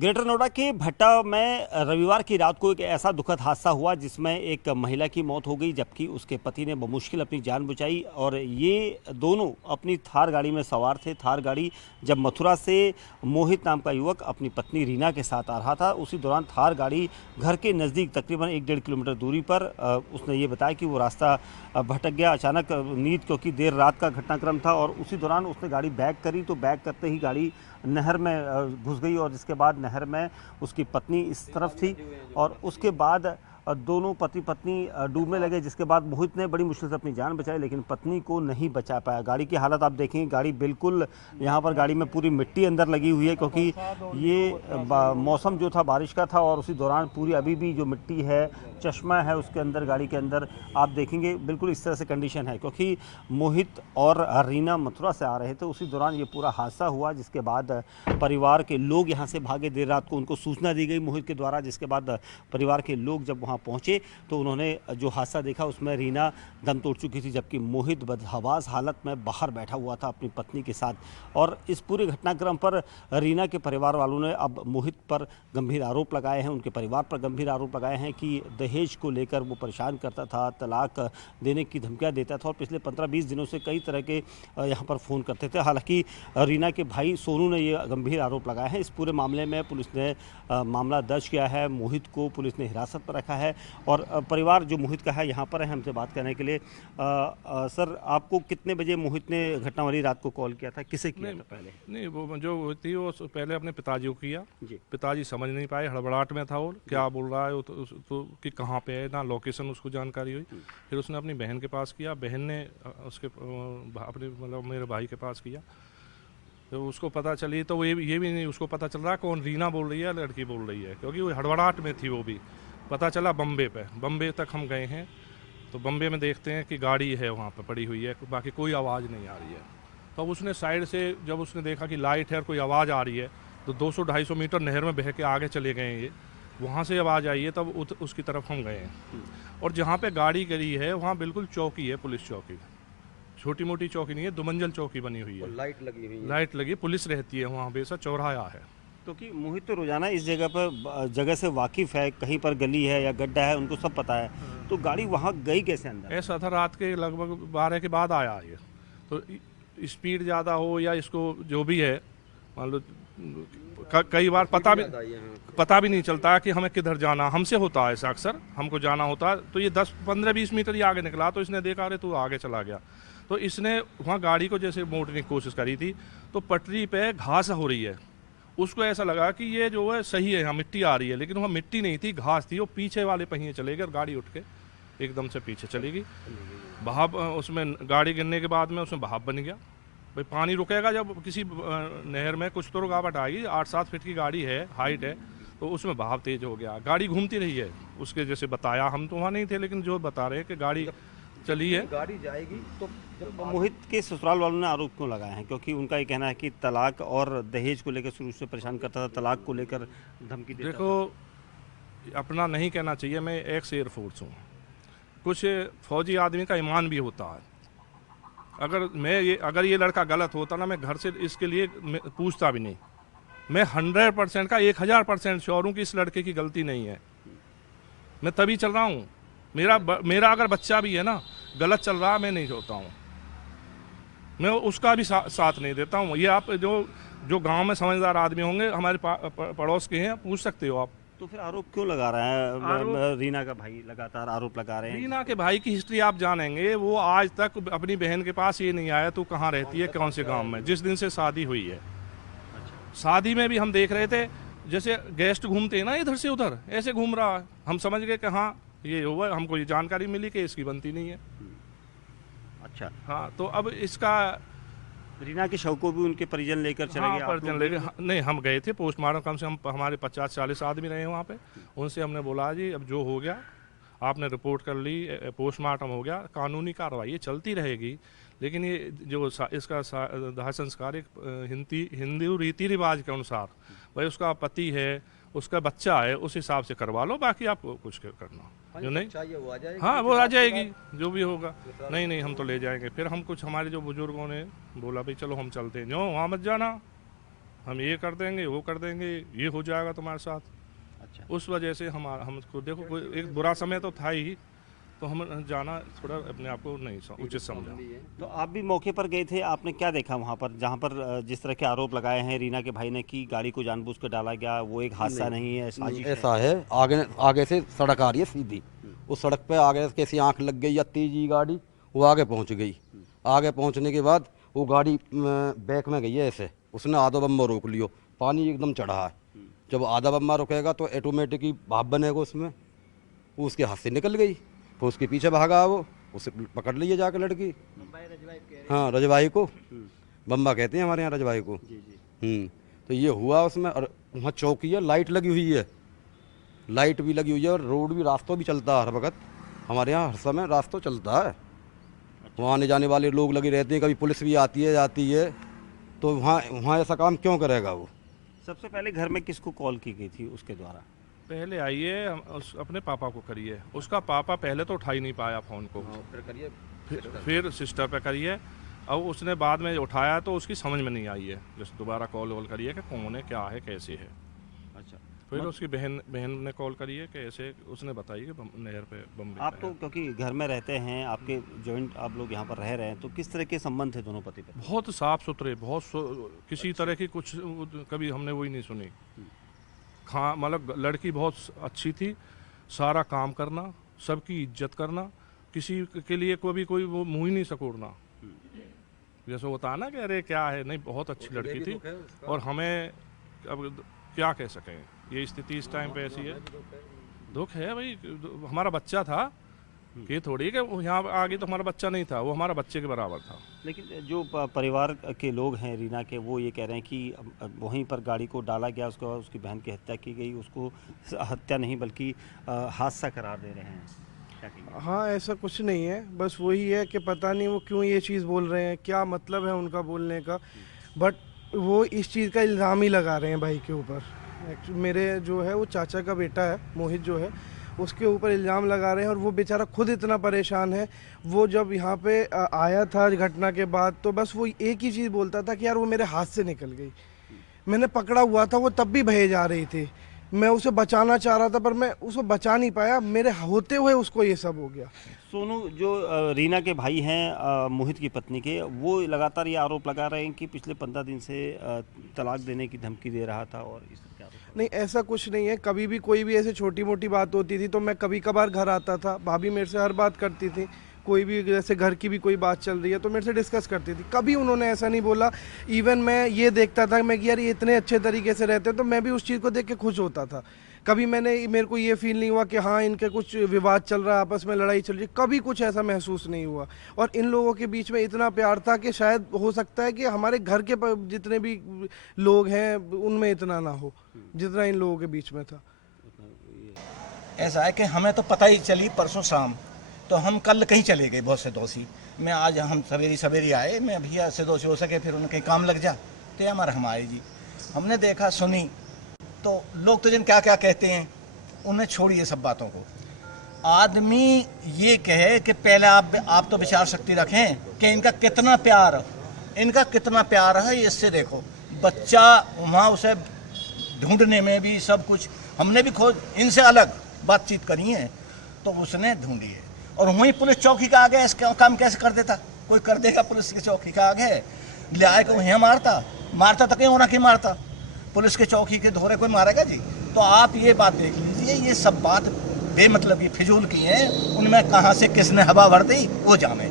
Greater Noida के भट्टा में रविवार की रात को एक ऐसा दुखद हादसा हुआ जिसमें एक महिला की मौत हो गई, जबकि उसके पति ने बमुश्किल अपनी जान बचाई। और ये दोनों अपनी थार गाड़ी में सवार थे। थार गाड़ी जब मथुरा से मोहित नाम का युवक अपनी पत्नी रीना के साथ आ रहा था, उसी दौरान थार गाड़ी घर के नज़दीक तकरीबन 1-1.5 किलोमीटर दूरी पर उसने ये बताया कि वो रास्ता भटक गया। अचानक नींद, क्योंकि देर रात का घटनाक्रम था, और उसी दौरान उसने गाड़ी बैक करी तो बैक करते ही गाड़ी नहर में घुस गई, और जिसके बाद नहर में उसकी पत्नी इस तरफ थी और उसके बाद दोनों पति पत्नी डूबने लगे, जिसके बाद मोहित ने बड़ी मुश्किल से अपनी जान बचाई, लेकिन पत्नी को नहीं बचा पाया। गाड़ी की हालत आप देखेंगे, गाड़ी बिल्कुल यहाँ पर गाड़ी में पूरी मिट्टी अंदर लगी हुई है, क्योंकि ये मौसम जो था बारिश का था, और उसी दौरान पूरी अभी भी जो मिट्टी है, चश्मा है उसके अंदर, गाड़ी के अंदर आप देखेंगे बिल्कुल इस तरह से कंडीशन है। क्योंकि मोहित और रीना मथुरा से आ रहे थे, उसी दौरान ये पूरा हादसा हुआ, जिसके बाद परिवार के लोग यहाँ से भागे। देर रात को उनको सूचना दी गई मोहित के द्वारा, जिसके बाद परिवार के लोग जब वहाँ पहुँचे तो उन्होंने जो हादसा देखा उसमें रीना दम तोड़ चुकी थी, जबकि मोहित बदहवास हालत में बाहर बैठा हुआ था अपनी पत्नी के साथ। और इस पूरे घटनाक्रम पर रीना के परिवार वालों ने अब मोहित पर गंभीर आरोप लगाए हैं, उनके परिवार पर गंभीर आरोप लगाए हैं कि दहेज को लेकर वो परेशान करता था, तलाक देने की धमकियां देता था, और पिछले 15-20 दिनों से कई तरह के यहाँ पर फ़ोन करते थे। हालांकि रीना के भाई सोनू ने ये गंभीर आरोप लगाए हैं। इस पूरे मामले में पुलिस ने मामला दर्ज किया है। मोहित को पुलिस ने हिरासत पर रखा है, और परिवार जो मोहित का है यहाँ पर है हमसे बात करने के लिए। सर, आपको कितने बजे मोहित ने घटना वाली रात को कॉल किया था, किसे किया था पहले? नहीं, वो जो थी वो पहले अपने पिताजी को किया। जी। पिताजी समझ नहीं पाए, हड़बड़ाहट में था और क्या बोल रहा है तो कि कहाँ पे है, ना लोकेशन उसको जानकारी हुई। फिर उसने अपनी बहन के पास किया, बहन ने उसके अपने मतलब मेरे भाई के पास किया, तो उसको पता चली तो ये भी नहीं उसको पता चल रहा कौन रीना बोल रही है लड़की बोल रही है, क्योंकि वो हड़बड़ाहट में थी। वो भी पता चला बम्बे तक हम गए हैं, तो बम्बे में देखते हैं कि गाड़ी है वहाँ पर पड़ी हुई है, बाकी कोई आवाज़ नहीं आ रही है। तो उसने साइड से जब उसने देखा कि लाइट है और कोई आवाज़ आ रही है, तो 200-250 मीटर नहर में बह के आगे चले गए ये, वहाँ से आवाज़ आई है, तब उसकी तरफ हम गए हैं। और जहाँ पे गाड़ी गिरी है वहाँ बिल्कुल चौकी है, पुलिस चौकी, छोटी मोटी चौकी नहीं है, 2 मंजिल चौकी बनी हुई है, लाइट लगी हुई है। लाइट लगी, पुलिस रहती है वहाँ पे, ऐसा चौराहा है। क्योंकि मोहित तो रोजाना इस जगह पर जगह से वाकिफ़ है, कहीं पर गली है या गड्ढा है उनको सब पता है, तो गाड़ी वहाँ गई कैसे अंदर? ऐसा था रात के लगभग 12 के बाद आया ये, तो स्पीड ज़्यादा हो या इसको जो भी है, मान लो कई बार पता भी नहीं चलता कि हमें किधर जाना। हमसे होता है ऐसा अक्सर, हमको जाना होता है तो ये 10-15-20 मीटर ही आगे निकला, तो इसने देखा अरे तू आगे चला गया, तो इसने वहाँ गाड़ी को जैसे मोड़ने की कोशिश करी थी, तो पटरी पे घास हो रही है, उसको ऐसा लगा कि ये जो है सही है, यहाँ मिट्टी आ रही है, लेकिन वहाँ मिट्टी नहीं थी, घास थी। वो पीछे वाले पहिए चले गए और गाड़ी उठ के एकदम से पीछे चली गई। बहाव उसमें गाड़ी गिरने के बाद में उसमें बहाव बन गया। भाई पानी रुकेगा जब किसी नहर में, कुछ तो रुकावट आएगी। 8-7 फीट की गाड़ी है, हाइट है, तो उसमें बहाव तेज हो गया, गाड़ी घूमती रही है उसके जैसे बताया। हम तो वहाँ नहीं थे, लेकिन जो बता रहे हैं कि गाड़ी चली है, गाड़ी जाएगी तो मोहित के ससुराल वालों ने आरोप क्यों लगाए हैं? क्योंकि उनका ये कहना है कि तलाक और दहेज को लेकर शुरू से परेशान करता था, तलाक को लेकर धमकी देता देखो अपना नहीं कहना चाहिए, मैं एक्स एयरफोर्स हूँ, कुछ फौजी आदमी का ईमान भी होता है। अगर ये लड़का गलत होता ना, मैं घर से इसके लिए पूछता भी नहीं। मैं 100% का 1000% श्योर हूँ कि इस लड़के की गलती नहीं है। मैं तभी चल रहा हूँ, मेरा अगर बच्चा भी है ना गलत चल रहा, मैं नहीं होता हूँ, मैं उसका भी साथ नहीं देता हूँ। ये आप जो गांव में समझदार आदमी होंगे, हमारे पड़ोस के हैं, पूछ सकते हो आप। तो फिर आरोप क्यों लगा रहा है? रीना का भाई लगातार आरोप लगा रहे हैं। रीना के भाई की हिस्ट्री आप जानेंगे, वो आज तक अपनी बहन के पास ये नहीं आया तू कहाँ रहती है, कौन से गांव में, जिस दिन से शादी हुई है। शादी में भी हम देख रहे थे जैसे गेस्ट घूमते हैं ना इधर से उधर, ऐसे घूम रहा है। हम समझ गए कि हाँ ये हुआ, हमको ये जानकारी मिली कि इसकी बनती नहीं है। अच्छा, हाँ, तो अब इसका रीना के शव को भी उनके परिजन लेकर चले गए? परिजन लेके नहीं, हम गए थे पोस्टमार्टम, कम से कम हमारे 50-40 आदमी रहे वहाँ पे। उनसे हमने बोला जी अब जो हो गया आपने रिपोर्ट कर ली, पोस्टमार्टम हो गया, कानूनी कार्रवाई चलती रहेगी, लेकिन ये जो इसका दाह संस्कार एक हिंदू रीति रिवाज के अनुसार, भाई उसका पति है, उसका बच्चा है, उस हिसाब से करवा लो, बाकी आप कुछ करना जो नहीं। हाँ, वो आ जाएगी जो भी होगा। नहीं हम तो ले जाएंगे। फिर हम कुछ हमारे जो बुजुर्गों ने बोला भाई चलो हम चलते हैं, जो वहाँ मत जाना, हम ये कर देंगे, वो कर देंगे, ये हो जाएगा तुम्हारे साथ। अच्छा। उस वजह से हमको देखो एक बुरा समय तो था ही, तो हम जाना थोड़ा अपने आप को नहीं उचित समझा। तो आप भी मौके पर गए थे, आपने क्या देखा वहाँ पर, जहाँ पर जिस तरह के आरोप लगाए हैं रीना के भाई ने कि गाड़ी को जानबूझ कर डाला गया, वो एक हादसा नहीं है, साजिश है? ऐसा है, आगे आगे से सड़क आ रही है सीधी, उस सड़क पे आगे कैसी आंख लग गई या तेजी गाड़ी, वो आगे पहुंच गई। आगे पहुंचने के बाद वो गाड़ी बैक में गई है ऐसे, उसने आधा बम्बा रोक लियो, पानी एकदम चढ़ा है। जब आधा बम्बा रुकेगा तो ऑटोमेटिक ही भाप बनेगा उसमें, वो उसके हाथ से निकल गई, फिर उसके पीछे भागा, वो उसे पकड़ लिए जाकर लड़की। हाँ, रजवाही को बम्बा कहते हैं हमारे यहाँ रजवाही को। तो ये हुआ उसमें। और वहाँ चौकी है, लाइट लगी हुई है, लाइट भी लगी हुई है, और रोड भी, रास्ता भी चलता है हर वक्त, हमारे यहाँ हर समय रास्ता चलता है। वहाँ आने जाने वाले लोग लगे रहते हैं, कभी पुलिस भी आती है जाती है, तो वहाँ ऐसा काम क्यों करेगा वो? सबसे पहले घर में किसको कॉल की गई थी उसके द्वारा? पहले आइए, अपने पापा को करिए। उसका पापा पहले तो उठा ही नहीं पाया फ़ोन को, फिर करिए, फिर सिस्टर पे करिए। अब उसने बाद में उठाया तो उसकी समझ में नहीं आई है, जैसे दोबारा कॉल करिए कि कौन है, क्या है, कैसे है। अच्छा। फिर उसकी बहन ने कॉल करिए कि ऐसे, उसने बताई कि नहर पे बम आप तो क्योंकि घर में रहते हैं, आपके जॉइंट आप लोग यहाँ पर रह रहे हैं, तो किस तरह के संबंध थे दोनों पति पत्नी? बहुत साफ सुथरे, किसी तरह की कुछ कभी हमने वही नहीं सुनी। मतलब लड़की बहुत अच्छी थी, सारा काम करना, सबकी इज्जत करना, किसी के लिए कोई वो मुँह ही नहीं सकोड़ना, जैसे होता है ना कि अरे क्या है, नहीं बहुत अच्छी लड़की थी। और हमें अब क्या कह सकें, ये स्थिति इस टाइम पे ऐसी है। दुख है भाई, हमारा बच्चा था, ये थोड़ी कि यहाँ आगे तो हमारा बच्चा नहीं था, वो हमारा बच्चे के बराबर था। लेकिन जो परिवार के लोग हैं रीना के, वो ये कह रहे हैं कि वहीं पर गाड़ी को डाला गया, उसके बाद उसकी बहन की हत्या की गई, उसको हत्या नहीं बल्कि हादसा करार दे रहे हैं। क्या कहेंगे? हाँ, ऐसा कुछ नहीं है, बस वही है कि पता नहीं वो क्यों ये चीज़ बोल रहे हैं, क्या मतलब है उनका बोलने का, बट वो इस चीज़ का इल्ज़ाम ही लगा रहे हैं भाई के ऊपर। मेरे जो है वो चाचा का बेटा है मोहित जो है, उसके ऊपर इल्ज़ाम लगा रहे हैं, और वो बेचारा खुद इतना परेशान है। वो जब यहाँ पे आया था घटना के बाद, तो बस वो एक ही चीज़ बोलता था कि यार वो मेरे हाथ से निकल गई, मैंने पकड़ा हुआ था, वो तब भी बहे जा रही थी, मैं उसे बचाना चाह रहा था पर मैं उसको बचा नहीं पाया, मेरे होते हुए उसको ये सब हो गया। सोनू, जो रीना के भाई हैं मोहित की पत्नी के, वो लगातार ये आरोप लगा रहे हैं कि पिछले 15 दिन से तलाक देने की धमकी दे रहा था, और इस तरह के आरोप। नहीं, ऐसा कुछ नहीं है, कभी भी कोई भी ऐसे छोटी मोटी बात होती थी तो मैं कभी कभार घर आता था, भाभी मेरे से हर बात करती थी, कोई भी जैसे घर की भी कोई बात चल रही है तो मेरे से डिस्कस करती थी, कभी उन्होंने ऐसा नहीं बोला। इवन मैं ये देखता था मैं कि यार ये इतने अच्छे तरीके से रहते हैं, तो मैं भी उस चीज़ को देख के खुश होता था। कभी मेरे को ये फील नहीं हुआ कि हाँ इनके कुछ विवाद चल रहा है, आपस में लड़ाई चल रही है, कभी कुछ ऐसा महसूस नहीं हुआ। और इन लोगों के बीच में इतना प्यार था कि शायद हो सकता है कि हमारे घर के जितने भी लोग हैं उनमें इतना ना हो जितना इन लोगों के बीच में था। ऐसा है कि हमें तो पता ही चली परसों शाम, तो हम कल कहीं चले गए बहुत से दोषी, मैं आज हम सवेरी आए, मैं भैया से दोषी हो सके फिर उनके काम लग जा, तो हमारा हम आए जी, हमने देखा सुनी, तो लोग तो जिन क्या क्या कहते हैं उन्हें छोड़िए सब बातों को। आदमी ये कहे कि पहले आप तो विचार शक्ति रखें कि इनका कितना प्यार है, इससे देखो बच्चा वहाँ उसे ढूंढने में भी सब कुछ हमने भी खोज इनसे अलग बातचीत करी है, तो उसने ढूंढी है। और वहीं पुलिस चौकी का आगे इसका काम कैसे कर देता, कोई कर देगा पुलिस की चौकी का आगे, ले आए को वहीं मारता तो कहीं और की मारता, पुलिस के चौकी के धोरे कोई मारेगा जी। तो आप ये बात देख लीजिए, ये सब बात बेमतलब की फिजूल की हैं, उनमें कहाँ से किसने हवा भर दी वो जाने,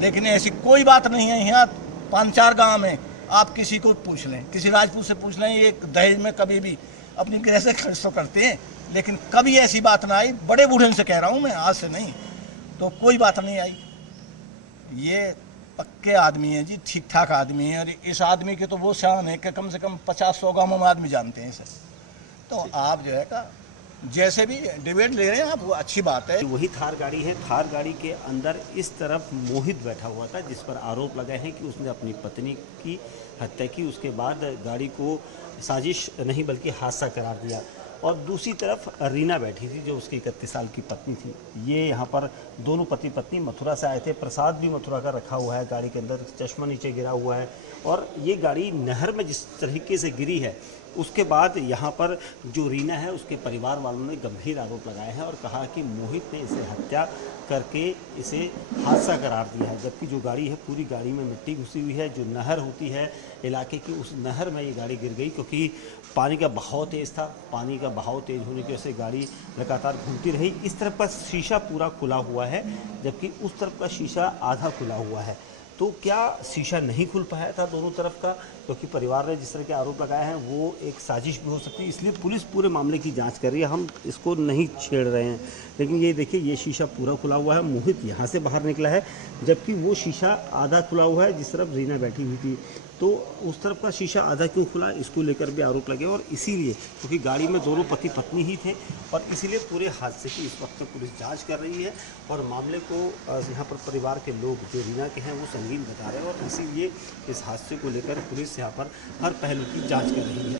लेकिन ऐसी कोई बात नहीं है। यहाँ 5-4 गाँव में आप किसी को पूछ लें, किसी राजपूत से पूछ लें, ये दहेज में कभी भी अपनी गृह से खर्च तो करते हैं, लेकिन कभी ऐसी बात ना आई, बड़े बूढ़े से कह रहा हूँ मैं, आज से नहीं, तो कोई बात नहीं आई। ये पक्के आदमी है जी, ठीक ठाक आदमी है, और इस आदमी की तो वो शान है कि कम से कम 50-100 गाँवों में आदमी जानते हैं इसे। तो आप जो है का जैसे भी डिबेट ले रहे हैं आप, वो अच्छी बात है। वही थार गाड़ी है, थार गाड़ी के अंदर इस तरफ मोहित बैठा हुआ था, जिस पर आरोप लगाए हैं कि उसने अपनी पत्नी की हत्या की, उसके बाद गाड़ी को साजिश नहीं बल्कि हादसा करार दिया। और दूसरी तरफ रीना बैठी थी जो उसकी 31 साल की पत्नी थी। ये यहाँ पर दोनों पति पत्नी मथुरा से आए थे। प्रसाद भी मथुरा का रखा हुआ है गाड़ी के अंदर, चश्मा नीचे गिरा हुआ है और ये गाड़ी नहर में जिस तरीके से गिरी है उसके बाद यहाँ पर जो रीना है उसके परिवार वालों ने गंभीर आरोप लगाए हैं और कहा कि मोहित ने इसे हत्या करके इसे हादसा करार दिया है। जबकि जो गाड़ी है पूरी गाड़ी में मिट्टी घुसी हुई है। जो नहर होती है इलाके की उस नहर में ये गाड़ी गिर गई क्योंकि पानी का बहाव तेज़ था। पानी का बहाव तेज़ होने की वजह से गाड़ी लगातार घूमती रही। इस तरफ का शीशा पूरा खुला हुआ है जबकि उस तरफ का शीशा आधा खुला हुआ है। तो क्या शीशा नहीं खुल पाया था दोनों तरफ का? क्योंकि परिवार ने जिस तरह के आरोप लगाए हैं वो एक साजिश भी हो सकती है, इसलिए पुलिस पूरे मामले की जांच कर रही है। हम इसको नहीं छेड़ रहे हैं, लेकिन ये देखिए ये शीशा पूरा खुला हुआ है। मोहित यहाँ से बाहर निकला है जबकि वो शीशा आधा खुला हुआ है जिस तरफ रीना बैठी हुई थी। तो उस तरफ का शीशा आधा क्यों खुला, इसको लेकर भी आरोप लगे और इसीलिए क्योंकि गाड़ी में दोनों पति पत्नी ही थे और इसीलिए पूरे हादसे की इस वक्त पुलिस जांच कर रही है और मामले को यहाँ पर परिवार के लोग जो रीना के हैं वो संगीन बता रहे हैं और इसीलिए इस हादसे को लेकर पुलिस यहाँ पर हर पहलू की जांच कर रही है।